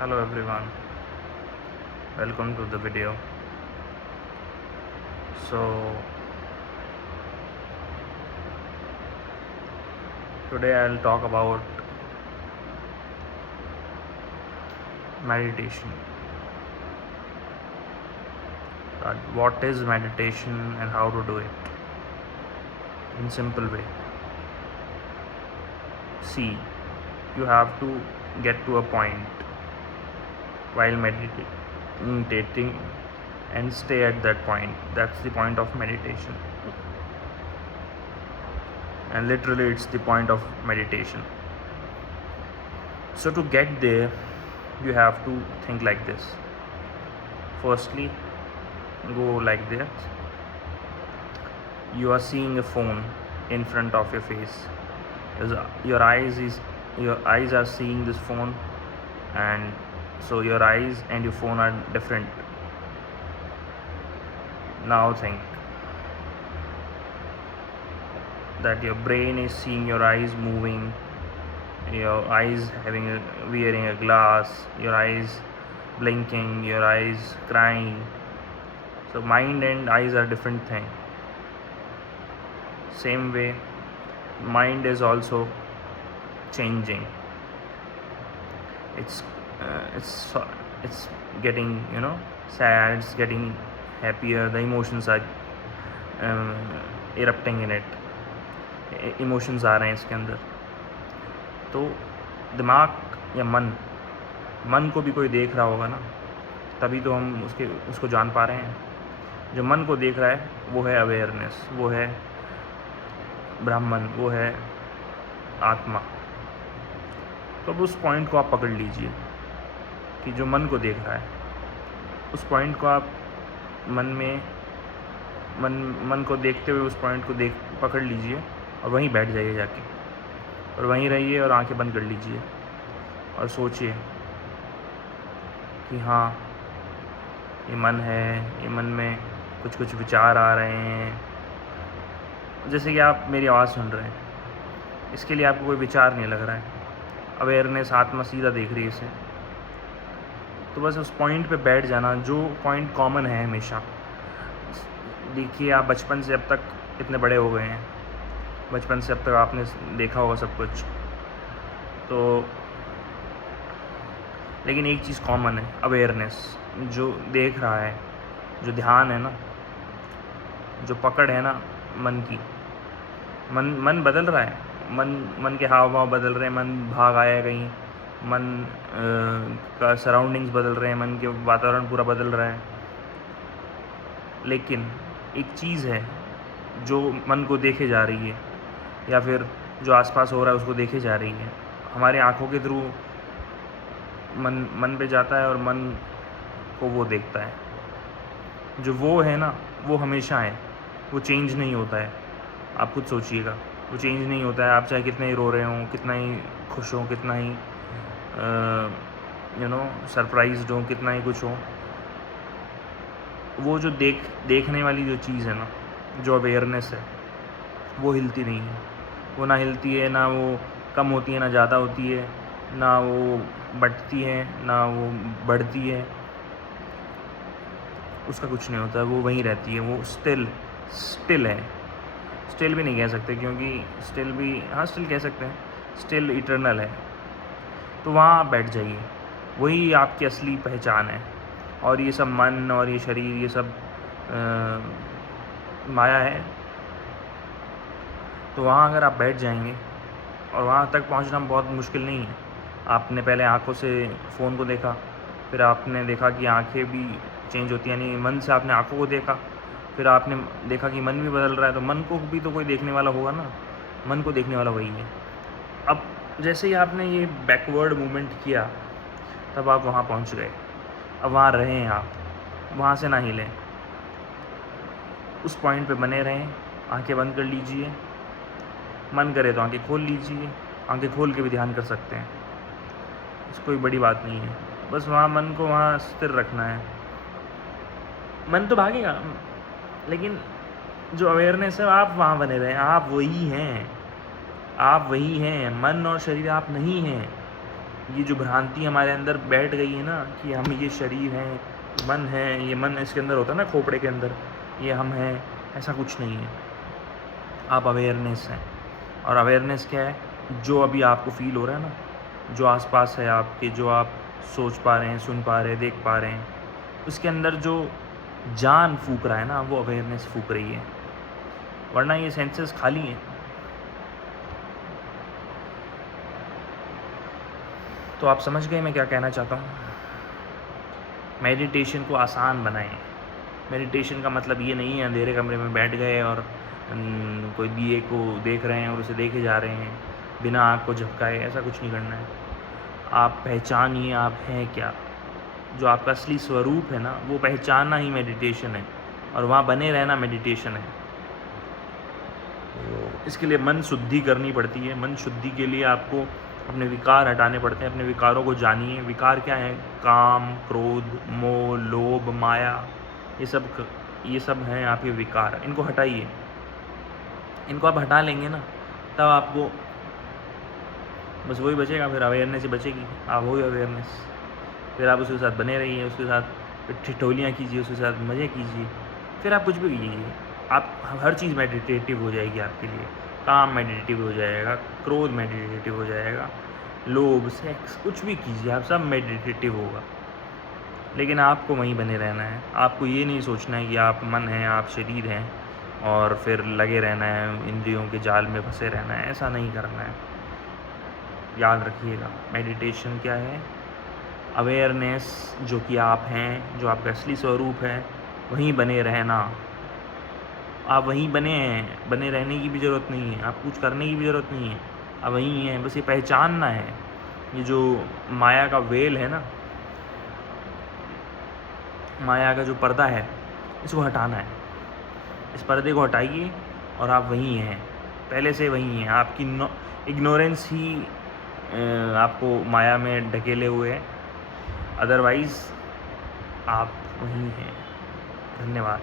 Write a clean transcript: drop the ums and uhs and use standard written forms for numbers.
Hello everyone, welcome to the video. So today I'll talk about meditation. What is meditation and how to do it in simple way. See, you have to get to a point while meditating and stay at that point. That's the point of meditation. And literally it's the point of meditation. So to get there, you have to think like this. Firstly, go like this. You are seeing a phone in front of your face. Your eyes are seeing this phone, and so your eyes and your phone are different. Now think that your brain is seeing your eyes moving, your eyes wearing a glass, your eyes blinking, your eyes crying. So mind and eyes are different thing. Same way, mind is also changing. It's getting sad, it's getting happier, the emotions are erupting in it, emotions आ रहे हैं इसके अंदर. तो दिमाग या मन को भी कोई देख रहा होगा ना, तभी तो हम उसको जान पा रहे हैं. जो मन को देख रहा है वो है अवेयरनेस, वो है ब्राह्मण, वो है आत्मा. तो अब उस पॉइंट को आप पकड़ लीजिए कि जो मन को देख रहा है, उस पॉइंट को आप मन को देखते हुए उस पॉइंट को पकड़ लीजिए और वहीं बैठ जाइए जाके, और वहीं रहिए और आंखें बंद कर लीजिए और सोचिए कि हाँ, ये मन है, ये मन में कुछ विचार आ रहे हैं. जैसे कि आप मेरी आवाज़ सुन रहे हैं, इसके लिए आपको कोई विचार नहीं लग रहा है, अवेयरनेस, आत्मा सीधा देख रही है इसे. तो बस उस पॉइंट पे बैठ जाना, जो पॉइंट कॉमन है हमेशा. देखिए, आप बचपन से अब तक इतने बड़े हो गए हैं, बचपन से अब तक आपने देखा होगा सब कुछ, तो लेकिन एक चीज़ कॉमन है, अवेयरनेस. जो देख रहा है, जो ध्यान है ना, जो पकड़ है ना मन की, मन बदल रहा है, मन के हाव भाव बदल रहे हैं, मन भाग आया कहीं, मन का सराउंडिंग्स बदल रहे हैं, मन के वातावरण पूरा बदल रहा है. लेकिन एक चीज़ है जो मन को देखे जा रही है, या फिर जो आसपास हो रहा है उसको देखे जा रही है. हमारी आँखों के थ्रू मन पे जाता है और मन को वो देखता है. जो वो है ना, वो हमेशा है, वो चेंज नहीं होता है. आप खुद सोचिएगा, वो चेंज नहीं होता है. आप चाहे कितना ही रो रहे हों, कितना ही खुश हों, कितना ही सरप्राइज्ड हों, कितना ही कुछ हो, वो जो देखने वाली जो चीज़ है ना, जो अवेयरनेस है, वो हिलती नहीं है. वो ना हिलती है, ना वो कम होती है, ना ज़्यादा होती है, ना वो बढ़ती है, ना वो बढ़ती है. उसका कुछ नहीं होता, वो वहीं रहती है. वो स्टिल है. स्टिल भी नहीं कह सकते, क्योंकि स्टिल भी, हाँ स्टिल कह सकते हैं, स्टिल इटर्नल है. तो वहाँ आप बैठ जाइए, वही आपकी असली पहचान है. और ये सब मन और ये शरीर, ये सब माया है. तो वहाँ अगर आप बैठ जाएंगे, और वहाँ तक पहुँचना बहुत मुश्किल नहीं है. आपने पहले आँखों से फ़ोन को देखा, फिर आपने देखा कि आँखें भी चेंज होती हैं, यानी मन से आपने आँखों को देखा, फिर आपने देखा कि मन भी बदल रहा है. तो मन को भी तो कोई देखने वाला होगा ना, मन को देखने वाला वही है. अब जैसे ही आपने ये बैकवर्ड मूवमेंट किया, तब आप वहाँ पहुँच गए. अब वहाँ रहें आप, वहाँ से ना हिलें, उस पॉइंट पे बने रहें. आंखें बंद कर लीजिए, मन करे तो आंखें खोल लीजिए, आंखें खोल के भी ध्यान कर सकते हैं, इसको कोई बड़ी बात नहीं है. बस वहाँ मन को वहाँ स्थिर रखना है. मन तो भागेगा, लेकिन जो अवेयरनेस है, आप वहाँ बने रहें. आप वही हैं, आप वही हैं. मन और शरीर आप नहीं हैं. ये जो भ्रांति हमारे अंदर बैठ गई है ना कि हम ये शरीर हैं, मन है, ये मन इसके अंदर होता है ना खोपड़े के अंदर, ये हम हैं, ऐसा कुछ नहीं है। आप अवेयरनेस हैं। और अवेयरनेस क्या है? जो अभी आपको फील हो रहा है ना, जो आसपास है आपके, जो आप सोच पा रहे हैं, सुन पा रहे हैं, देख पा रहे हैं, उसके अंदर जो जान फूक रहा है ना, वो अवेयरनेस फूक रही है, वरना ये सेंसेस खाली हैं। तो आप समझ गए मैं क्या कहना चाहता हूँ? मेडिटेशन को आसान बनाएं। मेडिटेशन का मतलब ये नहीं है अंधेरे कमरे में बैठ गए और कोई दिए को देख रहे हैं और उसे देखे जा रहे हैं बिना आँख को झपकाए, ऐसा कुछ नहीं करना है। आप पहचानिए आप हैं क्या, जो आपका असली स्वरूप है ना, वो पहचानना ही मेडिटेशन है, और वहाँ बने रहना मेडिटेशन है। तो इसके लिए मन शुद्धि करनी पड़ती है। मन शुद्धि के लिए आपको अपने विकार हटाने पड़ते हैं। अपने विकारों को जानिए। विकार क्या है? काम, क्रोध, मोह, लोभ, माया, ये सब हैं आपके विकार। इनको हटाइए। इनको आप हटा लेंगे ना, तब आपको बस वही बचेगा, फिर अवेयरनेस ही बचेगी। आप वही अवेयरनेस, फिर आप उसके साथ बने रहिए, उसके साथ ठिठोलियाँ कीजिए, उसके साथ मज़े कीजिए, फिर आप कुछ भी कीजिए। आप हर चीज़ मेडिटेटिव हो जाएगी आपके लिए। काम मेडिटेटिव हो जाएगा, क्रोध मेडिटेटिव हो जाएगा, लोभ, सेक्स, कुछ भी कीजिए आप, सब मेडिटेटिव होगा। लेकिन आपको वहीं बने रहना है। आपको ये नहीं सोचना है कि आप मन हैं, आप शरीर हैं और फिर लगे रहना है, इंद्रियों के जाल में फंसे रहना है। ऐसा नहीं करना है। याद रखिएगा, मेडिटेशन क्या है? अवेयरनेस, जो कि आप हैं, जो आपका असली स्वरूप है, वहीं बने रहना। आप वहीं बने हैं, बने रहने की भी ज़रूरत नहीं है, आप कुछ करने की भी ज़रूरत नहीं है, आप वहीं हैं। बस ये पहचानना है, ये जो माया का वेल है ना, माया का जो पर्दा है, इसको हटाना है। इस पर्दे को हटाइए और आप वहीं हैं, पहले से वहीं हैं। आपकी इग्नोरेंस ही आपको माया में ढकेले हुए है, अदरवाइज़ आप वहीं हैं। धन्यवाद।